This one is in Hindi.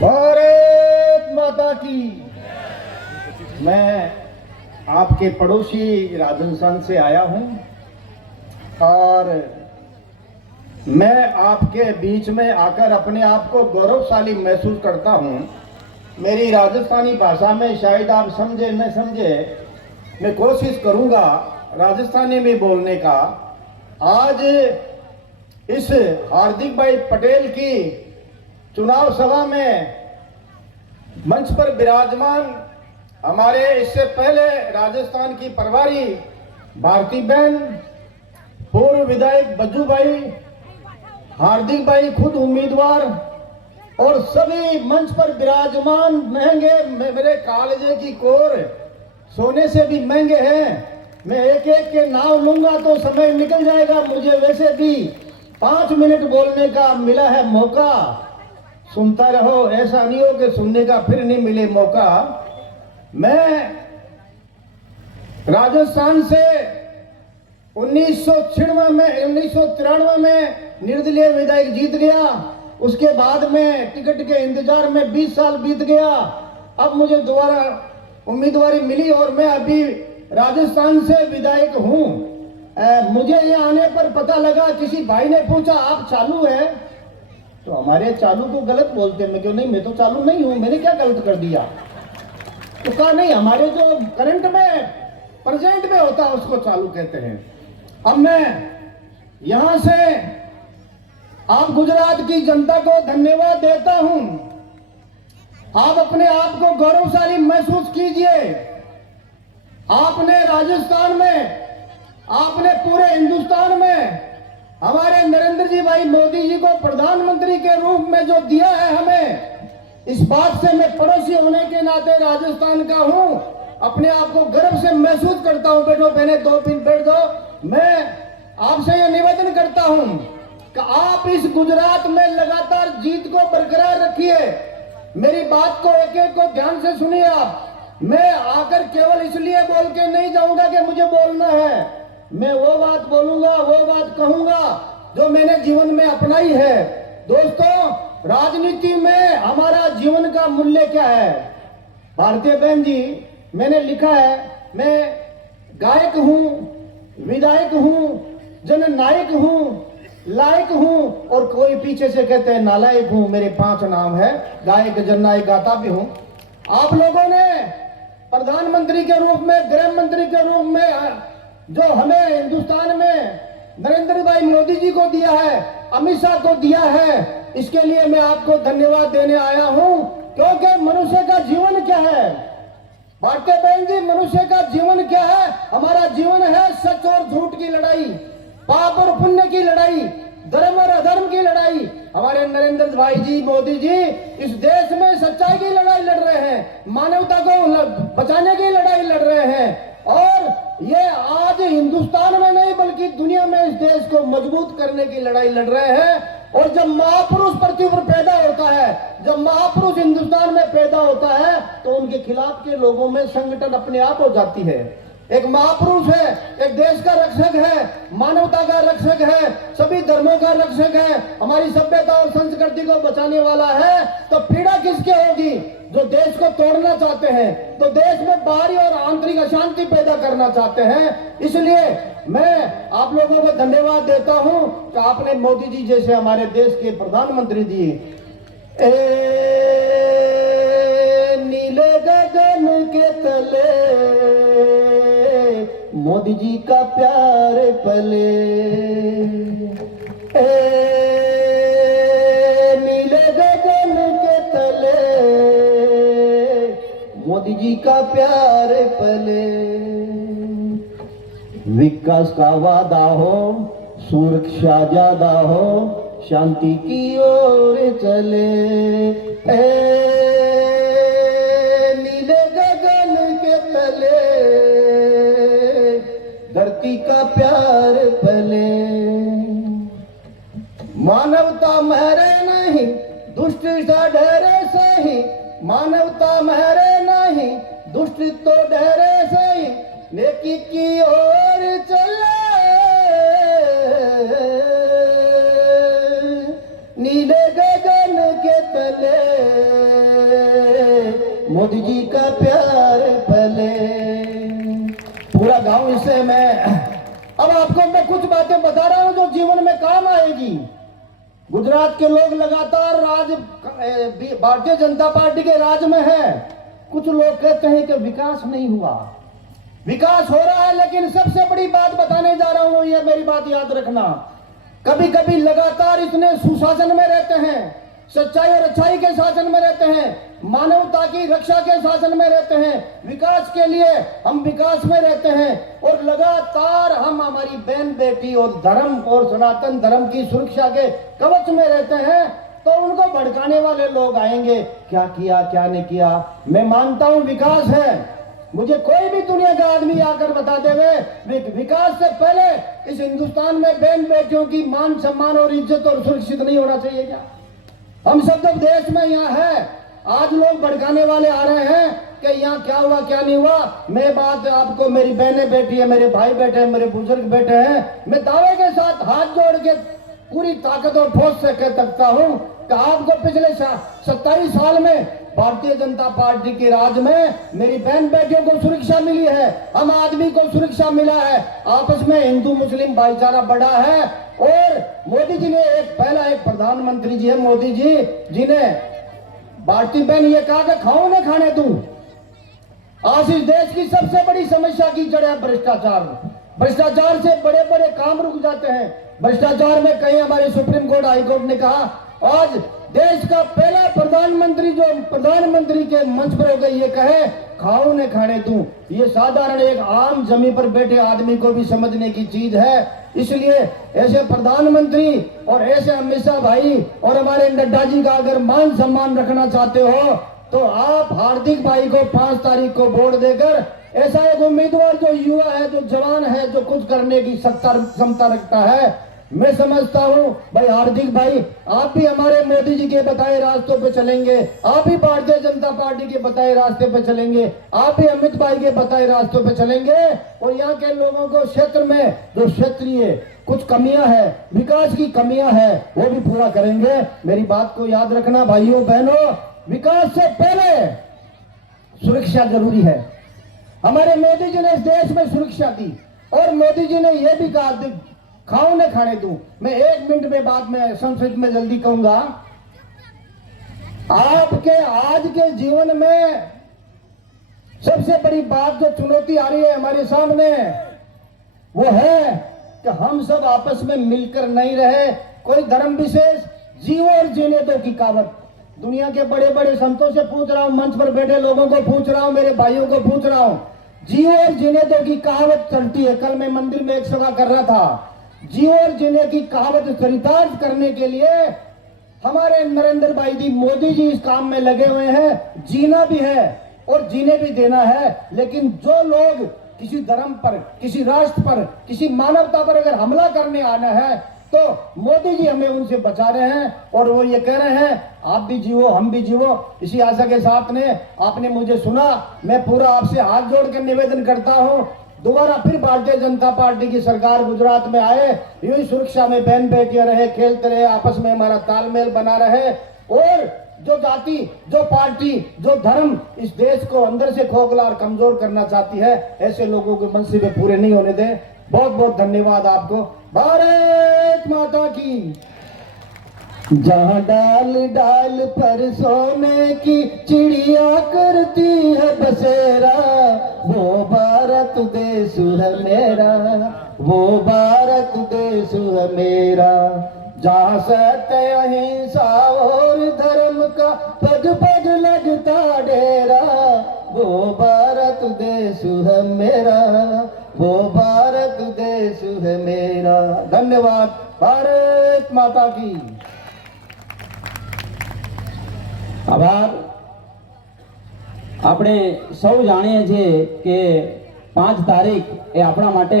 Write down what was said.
भारत माता की। मैं आपके पड़ोसी राजस्थान से आया हूं और मैं आपके बीच में आकर अपने आप को गौरवशाली महसूस करता हूं। मेरी राजस्थानी भाषा में शायद आप समझे न समझे, मैं कोशिश करूंगा राजस्थानी में बोलने का। आज इस हार्दिक भाई पटेल की चुनाव सभा में मंच पर विराजमान हमारे इससे पहले राजस्थान की प्रभारी भारती बहन, पूर्व विधायक बज्जू भाई, हार्दिक भाई खुद उम्मीदवार और सभी मंच पर विराजमान महंगे मेरे कालजे की कोर सोने से भी महंगे हैं। मैं एक एक के नाम लूंगा तो समय निकल जाएगा। मुझे वैसे भी 5 मिनट बोलने का मिला है मौका। सुनता रहो, ऐसा नहीं हो कि सुनने का फिर नहीं मिले मौका। मैं राजस्थान से 1993 में निर्दलीय विधायक जीत गया। उसके बाद में टिकट के इंतजार में 20 साल बीत गया। अब मुझे दोबारा उम्मीदवारी मिली और मैं अभी राजस्थान से विधायक हूं। मुझे यहाँ आने पर पता लगा, किसी भाई ने पूछा आप चालू है? तो हमारे चालू को गलत बोलते हैं। मैं क्यों नहीं, मैं तो चालू नहीं हूं, मैंने क्या गलत कर दिया? तो कहा नहीं, हमारे जो करंट में प्रेजेंट में होता है उसको चालू कहते हैं। अब मैं यहां से आप गुजरात की जनता को धन्यवाद देता हूं। आप अपने आप को गौरवशाली महसूस कीजिए। आपने राजस्थान में, आपने पूरे हिंदुस्तान में हमारे नरेंद्र जी भाई मोदी जी को प्रधानमंत्री के रूप में जो दिया है हमें, इस बात से मैं पड़ोसी होने के नाते राजस्थान का हूं, अपने आप को गर्व से महसूस करता हूं। बैठो बहने, 2 मिनट बैठ दो। मैं आपसे यह निवेदन करता हूं कि आप इस गुजरात में लगातार जीत को बरकरार रखिए। मेरी बात को एक एक को ध्यान से सुनिए आप। मैं आकर केवल इसलिए बोल के नहीं जाऊंगा कि मुझे बोलना है। मैं वो बात बोलूंगा, वो बात कहूंगा जो मैंने जीवन में अपनाई है। दोस्तों, राजनीति में हमारा जीवन का मूल्य क्या है? भारतीय बहन जी, मैंने लिखा है, मैं गायक हूं, विधायक हूं, जननायक हूं, लायक हूं और कोई पीछे से कहते हैं नालायक हूं। मेरे 5 नाम है, गायक, जननायक, गाता भी हूं। आप लोगों ने प्रधानमंत्री के रूप में, गृह मंत्री के रूप में जो हमें हिंदुस्तान में नरेंद्र भाई मोदी जी को दिया है, अमित शाह को दिया है, इसके लिए मैं आपको धन्यवाद देने आया हूं। क्योंकि मनुष्य का जीवन क्या है भारतीय बहन जी? मनुष्य का जीवन क्या है? हमारा जीवन है सच और झूठ की लड़ाई, पाप और पुण्य की लड़ाई, धर्म और अधर्म की लड़ाई। हमारे नरेंद्र भाई जी मोदी जी इस देश में सच्चाई की लड़ाई लड़ रहे हैं, मानवता को बचाने की लड़ाई लड़ रहे हैं। और ये आज हिंदुस्तान में नहीं बल्कि दुनिया में इस देश को मजबूत करने की लड़ाई लड़ रहे हैं। और जब महापुरुष पृथ्वी पर पैदा होता है, जब महापुरुष हिंदुस्तान में पैदा होता है, तो उनके खिलाफ के लोगों में संगठन अपने आप हो जाती है। एक महापुरुष है, एक देश का रक्षक है, मानवता का रक्षक है, सभी धर्मों का रक्षक है, हमारी सभ्यता और संस्कृति को बचाने वाला है। तो पीड़ा किसकी होगी? जो देश को तोड़ना चाहते हैं, तो देश में बाहरी और आंतरिक अशांति पैदा करना चाहते हैं। इसलिए मैं आप लोगों को धन्यवाद देता हूं कि आपने मोदी जी जैसे हमारे देश के प्रधानमंत्री दिए। नीले गगन के तले मोदी जी का प्यार पले, नीले गगन के तले मोदी जी का प्यार पले। विकास का वादा हो, सुरक्षा ज्यादा हो, शांति की ओर चले। नीले गगन के तले धरती का प्यार पले। मानवता महरे नहीं, दुष्ट सा डरे सही, मानवता महरे नहीं, दुष्ट तो डरे सही, नेकी की ओर चले। नीले गगन पले, मोदी जी का प्यार पले। पूरा गांव इससे मैं अब आपको मैं कुछ बातें बता रहा हूं जो जीवन में काम आएगी। गुजरात के लोग लगातार भारतीय जनता पार्टी के राज में है। कुछ लोग कहते हैं कि विकास नहीं हुआ। विकास हो रहा है, लेकिन सबसे बड़ी बात बताने जा रहा हूं, ये मेरी बात याद रखना। कभी कभी लगातार इतने सुशासन में रहते हैं, सच्चाई और अच्छाई के शासन में रहते हैं, मानवता की रक्षा के शासन में रहते हैं, विकास के लिए हम विकास में रहते हैं, और लगातार हम हमारी बहन बेटी और धर्म और सनातन धर्म की सुरक्षा के कवच में रहते हैं, तो उनको भड़काने वाले लोग आएंगे, क्या किया क्या नहीं किया। मैं मानता हूं विकास है, मुझे कोई भी दुनिया का आदमी आकर बता देवे विकास से पहले इस हिंदुस्तान में बहन बेटियों की मान सम्मान और इज्जत और सुरक्षित नहीं होना चाहिए क्या? हम सब जब देश में यहाँ है, आज लोग भड़काने वाले आ रहे हैं कि यहाँ क्या हुआ क्या नहीं हुआ। मैं बात आपको, मेरी बहनें बेटी है, मेरे भाई बेटे हैं, मेरे बुजुर्ग बेटे हैं, मैं दावे के साथ हाथ जोड़ के पूरी ताकत और ठोस से कह सकता हूँ कि आपको पिछले 27 साल में भारतीय जनता पार्टी के राज में मेरी बहन बेटियों को सुरक्षा मिली है, हम आदमी को सुरक्षा मिला है, आपस में हिंदू मुस्लिम भाईचारा बढ़ा है। और मोदी जी ने पहला एक प्रधानमंत्री जी है मोदी जी, जिन्हें भारतीय बहन ये कहा कि खाओ न खाने दूं। आज इस देश की सबसे बड़ी समस्या की जड़ है भ्रष्टाचार। भ्रष्टाचार से बड़े बड़े काम रुक जाते हैं। भ्रष्टाचार में कहीं हमारे सुप्रीम कोर्ट हाई कोर्ट ने कहा, आज देश का पहला प्रधानमंत्री जो प्रधानमंत्री के मंच पर होकर ये कहे खाओ न खाने दूं, ये साधारण एक आम जमीन पर बैठे आदमी को भी समझने की चीज है। इसलिए ऐसे प्रधानमंत्री और ऐसे अमित शाह भाई और हमारे नड्डा जी का अगर मान सम्मान रखना चाहते हो तो आप हार्दिक भाई को 5 तारीख को वोट देकर ऐसा एक उम्मीदवार जो युवा है, जो जवान है, जो कुछ करने की क्षमता रखता है, मैं समझता हूं भाई हार्दिक भाई, आप भी हमारे मोदी जी के बताए रास्तों पे चलेंगे, आप भी भारतीय जनता पार्टी के बताए रास्ते पे चलेंगे, आप भी अमित भाई के बताए रास्तों पे चलेंगे, और यहाँ के लोगों को क्षेत्र में जो क्षेत्रीय कुछ कमियां है, विकास की कमियां है, वो भी पूरा करेंगे। मेरी बात को याद रखना भाइयों बहनों, विकास से पहले सुरक्षा जरूरी है। हमारे मोदी जी ने इस देश में सुरक्षा दी, और मोदी जी ने यह भी कहा खाओ न खाने दूं। मैं 1 मिनट में बात में संसद में जल्दी कहूंगा। आपके आज के जीवन में सबसे बड़ी बात जो चुनौती आ रही है हमारे सामने, वो है कि हम सब आपस में मिलकर नहीं रहे। कोई धर्म विशेष जीवो और जीने दो की कहावत, दुनिया के बड़े बड़े संतों से पूछ रहा हूं, मंच पर बैठे लोगों को पूछ रहा हूं, मेरे भाइयों को पूछ रहा हूं, जियो और जीने दो की कहावत चलती है। कल मैं मंदिर में एक सभा कर रहा था, जियो और जीने की कहावत चरितार्थ करने के लिए हमारे नरेंद्र भाई जी मोदी जी इस काम में लगे हुए हैं। जीना भी है और जीने भी देना है, लेकिन जो लोग किसी धर्म पर, किसी राष्ट्र पर, किसी मानवता पर अगर हमला करने आना है तो मोदी जी हमें उनसे बचा रहे हैं, और वो ये कह रहे हैं आप भी जीवो हम भी जीवो। इसी आशा के साथ ने आपने मुझे सुना, मैं पूरा आपसे हाथ जोड़ कर निवेदन करता हूं, दोबारा फिर भारतीय जनता पार्टी की सरकार गुजरात में आए, यूं ही सुरक्षा में बहन बेटियां रहे, खेलते रहे, आपस में हमारा तालमेल बना रहे, और जो जाति, जो पार्टी, जो धर्म इस देश को अंदर से खोखला और कमजोर करना चाहती है, ऐसे लोगों के मनसूबे पूरे नहीं होने दें। बहुत बहुत धन्यवाद आपको। भारत माता की। जहाँ डाल डाल पर सोने की चिड़िया करती है बसेरा, वो भारत देश है मेरा, वो भारत देश है मेरा। जहाँ सत्य अहिंसा और धर्म का पग पग लगता डेरा, वो भारत देश है मेरा, वो भारत देश है मेरा। धन्यवाद। भारत माता की। આભાર। આપણે સૌ જાણીએ છીએ કે 5 તારીખ એ આપણા માટે